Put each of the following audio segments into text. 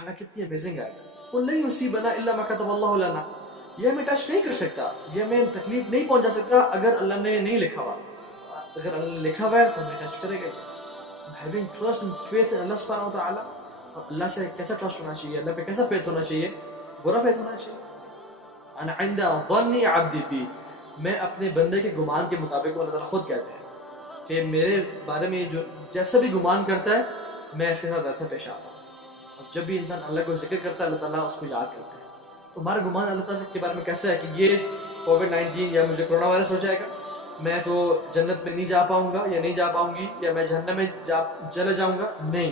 حالانکہ کتنی امیزنگ آیت ہے. قُل لَن يُصِيبَنَا إِلَّا مَا كَتَبَ اللَّهُ لَنَا. یہ ہمیں ٹچ نہیں کر سکتا, یہ ہمیں تکلیف نہیں پہنچا سکتا اگر اللہ نے نہیں لکھا ہوا. اگر اللہ نے لکھا ہوا ہے تو ہمیں ٹچ کرے گا. تو having trust and faith in Allah subhanahu wa ta'ala, اللہ سے کیسا ٹرسٹ ہونا چاہیے, اللہ پہ کیسا فیتھ ہونا چاہیے, برا فیتھ ہونا چاہیے. انا عند ظن عبدی بی, میں اپنے بندے کے گمان کے مطابق, اللہ تعالیٰ خود کہتے ہیں کہ میرے بارے میں جو جیسا بھی گمان کرتا ہے میں اس کے ساتھ ویسا پیش آتا ہوں. اور جب بھی انسان اللہ کو ذکر کرتا ہے اللہ تعالیٰ اس کو یاد کرتا ہے. تو ہمارا گمان اللہ تعالیٰ کے بارے میں کیسا ہے کہ یہ کووڈ-19 یا مجھے کرونا وائرس ہو جائے گا, میں تو جنت میں نہیں جا پاؤں گا یا نہیں جا پاؤں گی, یا میں جہنم میں چلا جاؤں گا. نہیں,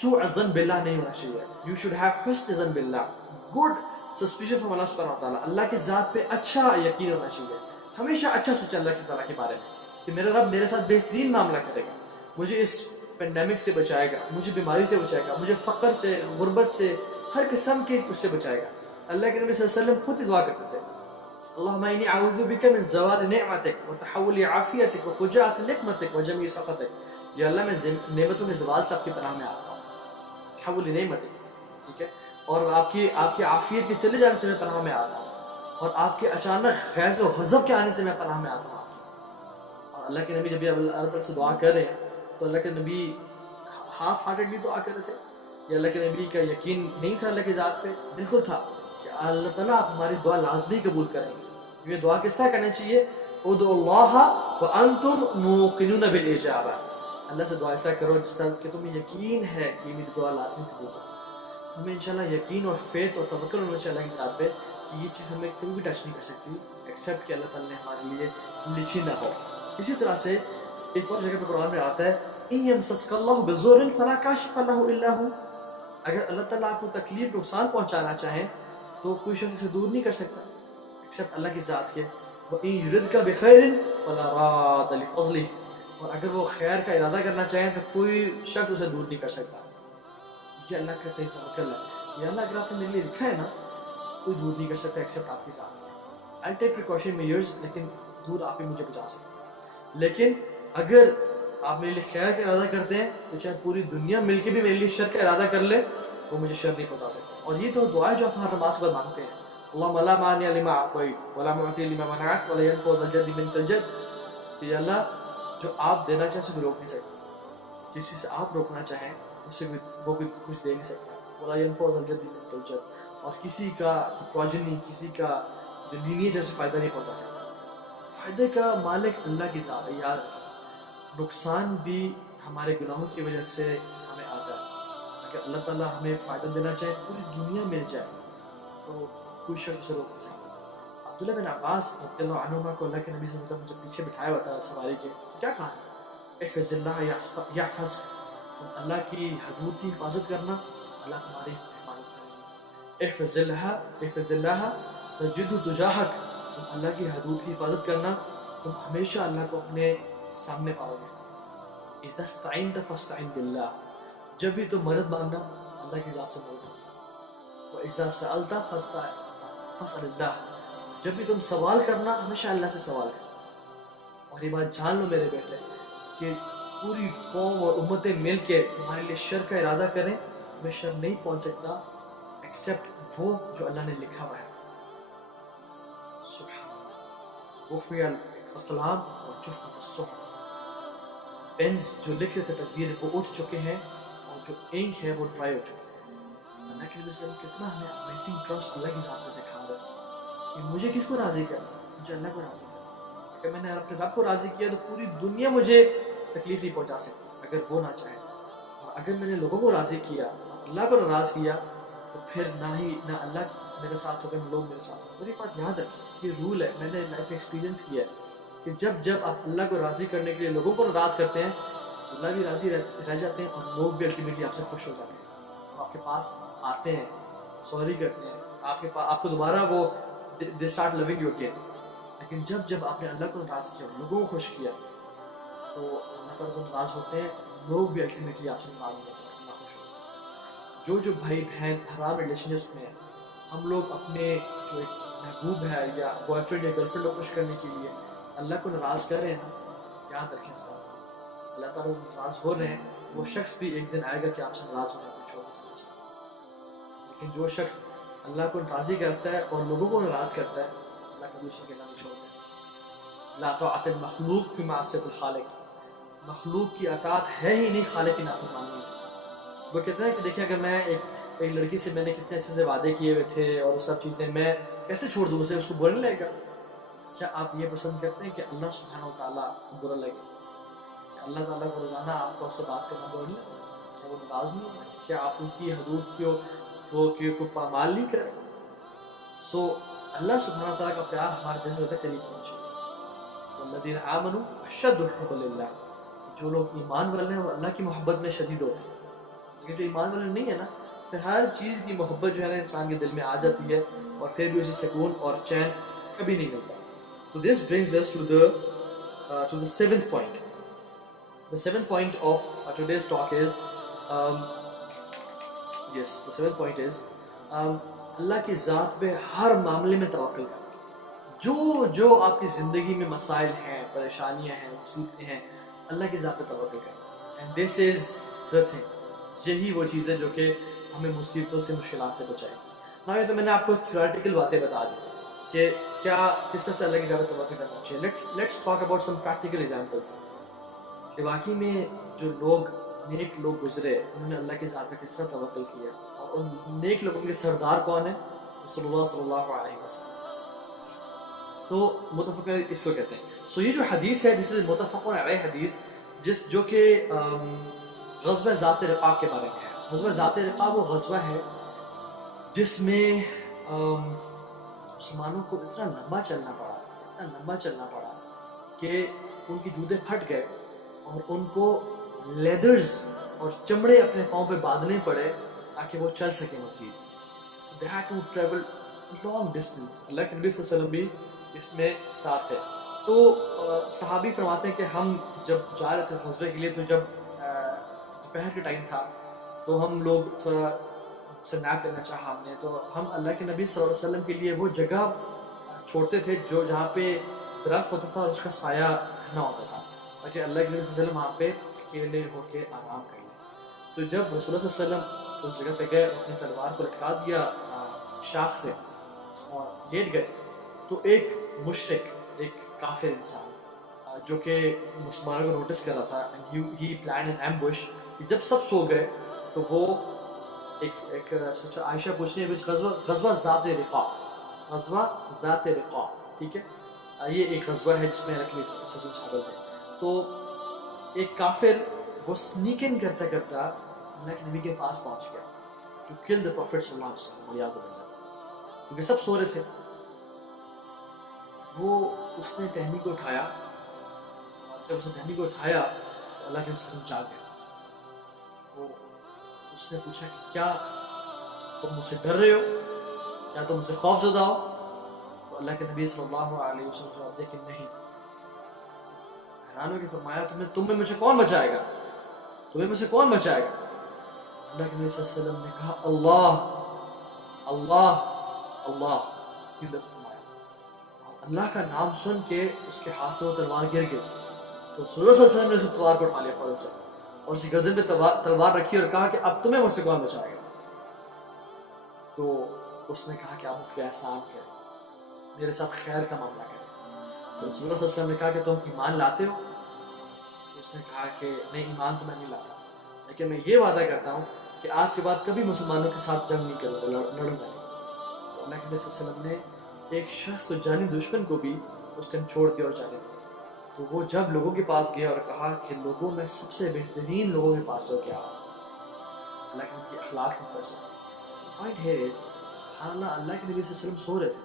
سوء ظن باللہ نہیں ہونا چاہیے. یو شوڈ ہیو حسن ظن باللہ, گڈ سسپیشن فرام اللہ سبحانہ و تعالیٰ. اللہ کے ذات پہ اچھا یقین ہونا چاہیے, ہمیشہ اچھا سوچے اللہ کی تعالیٰ کے بارے میں کہ میرا رب میرے ساتھ بہترین معاملہ کرے گا, مجھے اس پینڈیمک سے بچائے گا, مجھے بیماری سے بچائے گا, مجھے فقر سے, غربت سے, ہر قسم کے اس سے بچائے گا. اللہ کے نبی صلی اللہ علیہ وسلم خود دعا کرتے تھے, اللہم انی اعوذ بک من زوال نعمتک وتحول عافیتک وفجاءۃ نقمتک وجمیع سخطک. یا اللہ میں نعمتوں کے زوال سے آپ کی پناہ میں آتا ہوں, تحول نعمتک, ٹھیک ہے, اور آپ کی عافیت کے چلے جانے سے میں پناہ میں آتا ہوں, اور آپ کے اچانک غیظ و غضب کے آنے سے میں پناہ میں آتا ہوں آپ کی. اور اللہ کے نبی جب اللہ تعالیٰ سے دعا کر رہے ہیں تو اللہ کے نبی ہاف ہارٹیڈلی دعا کر رہے تھے, یا اللہ کے نبی کا یقین نہیں تھا اللہ کی ذات پہ؟ بالکل تھا کہ اللہ تعالیٰ آپ ہماری دعا لازمی قبول کریں گے. یہ دعا کس طرح کرنی چاہیے؟ ادعوا اللہ وانتم موقنون بالاجابہ. اللہ سے دعا اس طرح کرو جس طرح کہ تمہیں یقین ہے کہ میری دعا لازمی قبول ہوگی. ہمیں انشاءاللہ یقین اور فیتھ اور توکل ہونا چاہیے اللہ کی ذات پہ کہ یہ چیز ہمیں کبھی بھی ٹچ نہیں کر سکتی ایکسیپٹ کہ اللہ تعالیٰ نے ہمارے لیے لکھی نہ ہو. اسی طرح سے ایک اور جگہ پہ قرآن میں آتا ہے ان یمسسک اللہ بضر فلا کاشف له الا هو. اگر اللہ تعالیٰ آپ کو تکلیف نقصان پہنچانا چاہیں تو کوئی شخص اسے دور نہیں کر سکتا ایکسیپٹ اللہ کی ذات کے. وَإِن يُرِدْكَ بِخَيْرٍ فَلَا رَادَ لِفَضْلِهِ. اور اگر وہ خیر کا ارادہ کرنا چاہیں تو کوئی شخص اسے دور نہیں کر سکتا. یہ اللہ کا توکل ہے. یا اللہ اگر آپ نے میرے لیے لکھا ہے نا کوئی دور نہیں کر سکتا ایکسیپٹ آپ کی ذات کے. I'll take precaution measures, لیکن دور آپ ہی مجھے بچا سکتے. لیکن اگر آپ میرے لیے خیر کا ارادہ کرتے ہیں تو چاہے پوری دنیا مل کے بھی میرے لیے شر کا ارادہ کر لے وہ مجھے شر نہیں پہنچا سکتا. اور یہ تو دعا ہے جو آپ ہر نماز پر مانگتے ہیں, اللہم لا مانع لما اعطیت ولا معطی لما منعت ولا ينفع ذا الجد منک الجد. کہ اللہ جو آپ دینا چاہیں اسے کوئی روک نہیں سکتا, جس چیز سے آپ روکنا چاہیں اس سے وہ بھی کچھ دے نہیں سکتا. ولا ينفع ذا الجد منک الجد. اور کسی کا پروجنی, کسی کا جو لینیج ہے اسے فائدہ نہیں پہنچا سکتا. فائدے کا مالک اللہ کی ذات ہے. یاد رکھیں نقصان بھی ہمارے گناہوں کی وجہ سے ہمیں آتا ہے. اگر اللہ تعالیٰ ہمیں فائدہ دینا چاہے پوری دنیا مل جائے تو کوئی شخص اسے روک نہیں سکتا. عبداللہ بن عباس رضی اللہ عنہما کو اللہ کے نبی صلی اللہ علیہ وسلم جب پیچھے بٹھایا ہوا تھا سواری کے, کیا کہا تھا؟ احفظ اللہ یحفظک. تم اللہ کی حدود کی حفاظت کرنا اللہ تمہاری حفاظت کرے گا. احفظ اللہ تجدہ تجاہک. تم اللہ کی حدود کی حفاظت کرنا تم ہمیشہ اللہ کو اپنے سامنے پاؤ گے. اذا استعنت فاستعن باللہ. جب بھی تم مدد مانگنا اللہ کی ذات سے مانگنا. واذا سألت فاسأل اللہ. جب بھی تم سوال کرنا ہمیشہ اللہ سے سوال کرنا. اور یہ بات جان لو میرے بیٹے کہ پوری قوم اور امتیں مل کے تمہارے لیے شر کا ارادہ کریں تمہیں شر نہیں پہنچ سکتا ایکسیپٹ وہ جو اللہ نے لکھا ہوا ہے. سبحان اللہ. رفع الاقلام وجفت الصحف. پینز جو لکھ رہے تھے تقدیر وہ اٹھ چکے ہیں اور جو انک ہے وہ ڈرائی ہو چکے ہیں. اللہ کے نبی کتنا ہمیں امیزنگ ٹرسٹ اللہ کی ذات سے سکھا رہا ہے کہ مجھے کس کو راضی کرنا, مجھے اللہ کو راضی کرنا. اگر میں نے اپنے رب کو راضی کیا تو پوری دنیا مجھے تکلیف نہیں پہنچا سکتی اگر وہ نہ چاہے. اور اگر میں نے لوگوں کو راضی کیا اور اللہ کو ناراض کیا تو پھر نہ اللہ میرے ساتھ ہوگا نہ لوگ میرے ساتھ ہوگا. اور یہ بات یاد رکھیں, یہ رول ہے, میں نے لائف میں ایکسپیرینس کیا ہے کہ جب آپ اللہ کو راضی کرنے کے لیے لوگوں کو ناراض کرتے ہیں تو اللہ بھی راضی رہ جاتے ہیں اور لوگ بھی الٹیمیٹلی آپ سے خوش ہو جاتے ہیں. آپ کے پاس آتے ہیں, سوری کرتے ہیں, آپ کو دوبارہ وہ they start loving you again. لیکن جب آپ نے اللہ کو ناراض کیا لوگوں کو خوش کیا تو اللہ تعالیٰ سے ناراض ہوتے ہیں, لوگ بھی الٹیمیٹلی آپ سے ناراض ہوتے ہیں, اللہ خوش ہوتے ہیں. جو بھائی بہن حرام ریلیشنشپ میں ہیں, ہم لوگ اپنے جو ایک محبوب ہے یا بوائے فرینڈ یا گرل فرینڈ کو خوش کرنے کے لیے اللہ کو ناراض کر رہے ہیں نا, یاد رکھیں اس بات کو. اللہ تعالیٰ ناراض ہو رہے ہیں, وہ شخص بھی ایک دن آئے گا کہ آپ سے ناراض ہونے کو چھوڑ دینا چاہیے. لیکن جو شخص اللہ کو راضی کرتا ہے اور لوگوں کو ناراض کرتا ہے اللہ کبھی اسے اکیلا نہیں چھوڑتا. لا طاعت المخلوق فی معصیت الخالق. مخلوق کی اطاعت ہے ہی نہیں خالق کی نافرمانی میں. وہ کہتے ہیں کہ دیکھیں اگر میں ایک لڑکی سے میں نے کتنے اچھے سے وعدے کیے ہوئے تھے اور وہ سب چیزیں میں کیسے چھوڑ دوں اسے, اس کو برا نہیں لگے گا؟ کیا آپ یہ پسند کرتے ہیں کہ اللہ سبحانہ و تعالیٰ کو برا لگے؟ کہ اللہ تعالیٰ کو روزانہ آپ کو اس سے بات کرنا برا نہیں لگے؟ کیا وہ ناراض نہیں ہوگا؟ کیا آپ ان کی حدود کو پامال نہیں کریں؟ سو اللہ سبحانہ و تعالیٰ کا پیار ہمارے دل سے زیادہ قریب ہونا چاہیے. والذین آمنوا اشد حبا للہ. جو لوگ ایمان والے ہیں وہ اللہ کی محبت میں شدید ہوتے ہیں. لیکن جو ایمان والے نہیں ہے نا, پھر ہر چیز کی محبت جو ہے نا انسان کے دل میں آ جاتی ہے اور پھر بھی اسے سکون اور چین کبھی نہیں ملتا. So this brings us to the seventh point. The seventh point of today's talk is the seventh point is اللہ کی ذات پہ ہر معاملے میں توکل کرنا. جو آپ کی زندگی میں مسائل ہیں, پریشانیاں ہیں, مصیبتیں ہیں, اللہ کی ذات پہ توکل کرنا. And this is the thing. یہی وہ چیز ہے جو کہ ہمیں مصیبتوں سے, مشکلات سے بچائے گی. یہ تو میں نے آپ کو تھیوریٹیکل باتیں بتا دی کہ کیا کس طرح سے اللہ کی ذات پہ توکل کرنا چاہیے. Let's talk about some practical examples کہ واقعی میں جو نیک لوگ گزرے انہوں نے اللہ کی ذات پہ کس طرح توکل کیا, اور ان نیک لوگوں کے سردار کون ہیں؟ رسول اللہ صلی اللہ علیہ وسلم. تو متفق اس کو کہتے ہیں. سو یہ جو حدیث ہے دس از متفق علیہ حدیث, جو کہ غزوہ ذات رقاع کے بارے میں ہے. غزوہ ذات رقاع وہ غزوہ ہے جس میں مسلمانوں کو اتنا لمبا چلنا پڑا کہ ان کی جوتے پھٹ گئے اور ان کو لیدرز اور چمڑے اپنے پاؤں پہ باندھنے پڑے تاکہ وہ چل سکیں مزید. They had to travel long distance. اللہ کے نبی صلی اللہ علیہ وسلم بھی اس میں ساتھ ہے. تو صحابی فرماتے ہیں کہ ہم جب جا رہے تھے غزوے کے لیے, تو جب دوپہر کے ٹائم تھا تو ہم لوگ تھوڑا سنیپ لینا چاہا ہم نے, تو ہم اللہ کے نبی صلی اللہ علیہ وسلم کے لیے وہ جگہ چھوڑتے تھے جہاں پہ درخت ہوتا تھا اور اس کا سایہ گھنا ہوتا تھا, تاکہ اللہ کے نبی صلی اللہ علیہ وسلم وہاں پہ اکیلے ہو کے آرام کر لیں. تو جب رسول اللہ صلی اللہ علیہ وسلم اس جگہ پہ گئے, اپنی تلوار کو لٹکا دیا شاخ سے اور لیٹ گئے, تو ایک مشرک, ایک کافر انسان جو کہ مسلمانوں کو نوٹس کر رہا تھا, ہی پلان این ایمبوش. جب سب سو گئے تو وہ ایک عائشہ پوچھنے غزوہ ذات رقاع, ٹھیک ہے, یہ ایک غزوہ ہے جس میں شامل تھے. تو ایک کافر وہ سنیکن کرتا اللہ کے نبی کے پاس پہنچ گیا ٹو کل دی پروفٹ صلی اللہ علیہ وسلم, یاد باللہ, کیونکہ سب سو رہے تھے. وہ اس نے ٹہنی کو اٹھایا, جب اس نے ٹہنی کو اٹھایا تو اللہ کے وسلم جاگ گئے. اس نے پوچھا کہ کیا تم مجھ سے ڈر رہے ہو, کیا تم مجھ سے خوف زدہ ہو؟ تو اللہ کے نبی صلی اللہ علیہ وسلم جواب دے کہ نہیں. حیران ہو کے فرمایا تم میں مجھے کون بچائے گا, تمہیں مجھ سے کون بچائے گا؟ اللہ کے نبی صلی اللہ علیہ وسلم نے کہا اللہ اللہ اللہ, تین دفعہ فرمایا, اور اللہ کا نام سن کے اس کے ہاتھ سے وہ تلوار گر گئی. تو رسول اللہ صلی اللہ علیہ وسلم نے اس تلوار کو اٹھا لیا فوراً سے اور اس کی گردن پہ تلوار رکھی اور کہا کہ اب تمہیں مجھ سے کون بچائے گا؟ تو اس نے کہا کہ آپ مجھ پہ احسان کریں, میرے ساتھ خیر کا معاملہ کریں. تو رسول اللہ صلی اللہ علیہ وسلم نے کہا کہ تم ایمان لاتے ہو؟ تو اس نے کہا کہ نہیں, ایمان تو میں نہیں لاتا, لیکن میں یہ وعدہ کرتا ہوں کہ آج کے بعد کبھی مسلمانوں کے ساتھ جنگ نہیں کروں گا, لڑوں گا نہیں. تو اللہ کے نبی صلی اللہ علیہ وسلم نے ایک شخص جانی دشمن کو بھی اس ٹائم چھوڑ دیا اور جانے دیا. تو وہ جب لوگوں کے پاس گیا اور کہا کہ لوگوں میں سب سے بہترین لوگوں کے پاس ہو کیا, اللہ کے ان کی اخلاق سے پاس ہو. پوائنٹ ہے سبحان اللہ, اللہ کے نبی صلی اللہ علیہ وسلم سو رہے تھے,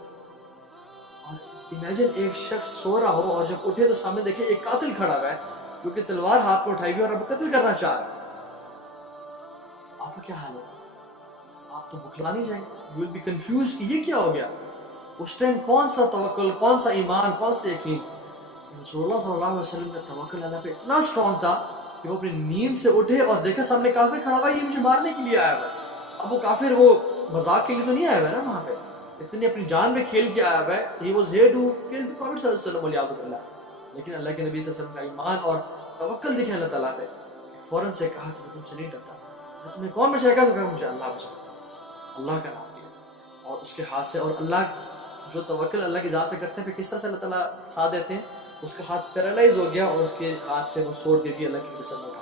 اور امیجن ایک شخص سو رہا ہو اور جب اٹھے تو سامنے دیکھے ایک قاتل کھڑا ہوا ہے جو کہ تلوار ہاتھ میں اٹھائی ہوئی اور اب قتل کرنا چاہ رہا ہے. آپ کا کیا حال ہوگا؟ آپ تو بکھلا نہیں جائیں گے, یو ول بی کنفیوز کہ یہ کیا ہو گیا. اس ٹائم کون سا توکل, کون سا ایمان, کون سا یقین. رسول اللہ صلی اللہ علیہ وسلم کا توکل اللہ پہ اتنا اسٹرانگ تھا کہ وہ اپنی نیند سے اٹھے اور دیکھا سامنے کافر کھڑا ہوا ہے, یہ مجھے مارنے کے لیے آیا ہوا ہے. اب وہ کافر وہ مذاق کے لیے تو نہیں آیا ہوا ہے نا, وہاں پہ اتنی اپنی جان میں کھیل کے آیا ہوا ہے. He was here to kill the Prophet صلی اللہ علیہ وسلم والعیاذ باللہ. لیکن اللہ کے نبی صلی اللہ علیہ وسلم کا ایمان اور توکل دیکھیں اللہ تعالیٰ پہ, فوراً سے کہا کہ میں تم سے نہیں ڈرتا, میں تمہیں کون بچائے گا؟ تو کہا مجھے اللہ بچائے. اللہ کا نام لیا اور اس کے ہاتھ سے، اور اللہ جو توکل اللہ کی ذات پہ کرتے ہیں پھر کس طرح سے اللہ تعالیٰ ساتھ دیتے ہیں. اس کا ہاتھ پیرالائز ہو گیا اور اس کے ہاتھ سے وہ سوڑ دے دی اللہ کے قسم میں اٹھا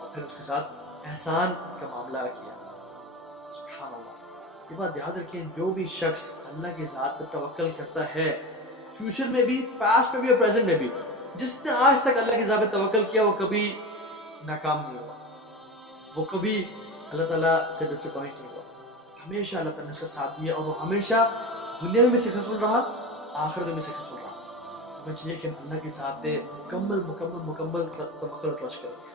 اور پھر اس کے ساتھ احسان کا معاملہ کیا. سبحان اللہ. یہ بات یاد رکھیں، جو بھی شخص اللہ کی ذات پر توکل کرتا ہے فیوچر میں بھی، پاسٹ میں بھی اور پریزنٹ میں بھی، جس نے آج تک اللہ کی ذات پر توکل کیا وہ کبھی ناکام نہیں ہوا، وہ کبھی اللہ تعالیٰ سے ڈس اپوائنٹ نہیں ہوا. ہمیشہ اللہ تعالیٰ نے اس کا ساتھ دیا اور وہ ہمیشہ دنیا میں بھی سکسیسفل رہا، آخرت میں بھی سکسیسفل رہا. ہمیں چاہیے کہ ہم اللہ کی ذات پہ مکمل توکل اور ٹرسٹ کریں.